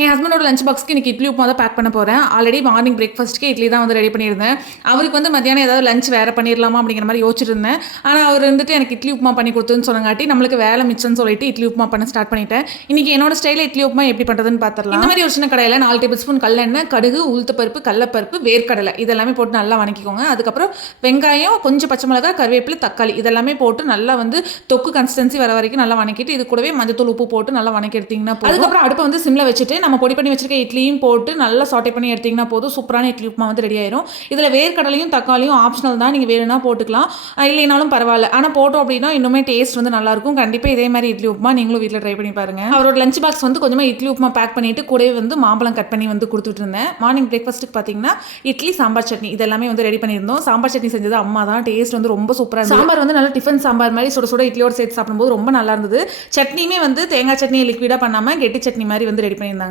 என் ஹஸ்பண்டோட லஞ்ச் பாக்ஸ்க்கு இன்னைக்கு இட்லி உப்புமா தான் பேக் பண்ண போகிறேன். ஆல்ரெடி மார்னிங் பிரேக்ஃபாஸ்ட்டுக்கு இட்லி தான் வந்து ரெடி பண்ணியிருந்தேன். அவருக்கு வந்து மத்தியானம் ஏதாவது லஞ்ச் வேறு பண்ணிடலாமா அப்படிங்கிற மாதிரி யோசிச்சிருந்தேன். ஆனால் அவர் வந்துட்டு எனக்கு இட்லி உப்புமா பண்ணி கொடுத்துன்னு சொன்னங்காட்டி நம்மளுக்கு வேலை மிச்சம்னு சொல்லிட்டு இட்லி உப்புமா பண்ண ஸ்டார்ட் பண்ணிட்டேன். இன்னைக்கு என்னோட ஸ்டைலில் இட்லி உப்புமா எப்படி பண்ணுறதுன்னு பார்த்துடலாம். இந்த மாதிரி ஒரு சின்ன கடையில் 4 டேபிள் ஸ்பூன் கல்லெண்ணெய், கடுகு, உளுத்தப்பருப்பு, கடலப்பருப்பு, வேர்க்கடலை இதெல்லாமே போட்டு நல்லா வணக்கிக்கோங்க. அதுக்கப்புறம் வெங்காயம், கொஞ்சம் பச்சை மிளகாய், கருவேப்பிலை, தக்காளி இதெல்லாமே போட்டு நல்லா வந்து தொக்கு கன்சிஸ்டன்சி வர வரைக்கும் நல்லா வணக்கிட்டு இது கூடவே மஞ்சத்தூள் உப்பு போட்டு நல்லா வணக்கி எடுத்திங்கன்னா போதும். அதுக்கப்புறம் அடுப்பை வந்து சிம்ல வச்சுட்டு நம்ம பொடி பண்ணி வச்சிருக்க இட்லியும் போட்டு நல்லா சாட்டே பண்ணி எடுத்திங்கன்னா போதும். சூப்பரான இட்லி உப்புமா வந்து ரெடி ஆயிரும். இதில் வேர்க்கடலையும் தக்காளியும் ஆப்ஷனல் தான், நீங்கள் வேணும்னா போட்டுக்கலாம், இல்லைனாலும் பரவாயில்ல. ஆனால் போட்டோம் அப்படின்னா இன்னுமே டேஸ்ட் வந்து நல்லாயிருக்கும். கண்டிப்பாக இதே மாதிரி இட்லி உப்புமா நீங்களும் வீட்டில் ட்ரை பண்ணி பாருங்க. அவரோட லஞ்ச் பாக்ஸ் வந்து கொஞ்சமாக இட்லி உப்புமா பேக் பண்ணிட்டு கூடவே வந்து மாம்பழம் கட் பண்ணி வந்து கொடுத்துட்டு இருந்தேன். மார்னிங் பிரேக்ஃபாஸ்ட்டுக்கு பார்த்தீங்கன்னா இட்லி, சாம்பார் சட்னி இதெல்லாமே வந்து ரெடி பண்ணியிருந்தோம். சாம்பார் சட்னி செஞ்சது அம்மா தான். டேஸ்ட் வந்து ரொம்ப சூப்பராக இருந்தது. சாம்பார் வந்து நல்லா டிஃபன் சாம்பார் மாதிரி சுட சுட இட்லியோடு சேர்த்து சாப்பிடும்போது ரொம்ப நல்லா இருந்தது. சட்னியுமே வந்து தேங்காய் சட்னி லிக்விடாக பண்ணாமல் கெட்டி சட்னி மாதிரி வந்து ரெடி பண்ணியிருந்தாங்க.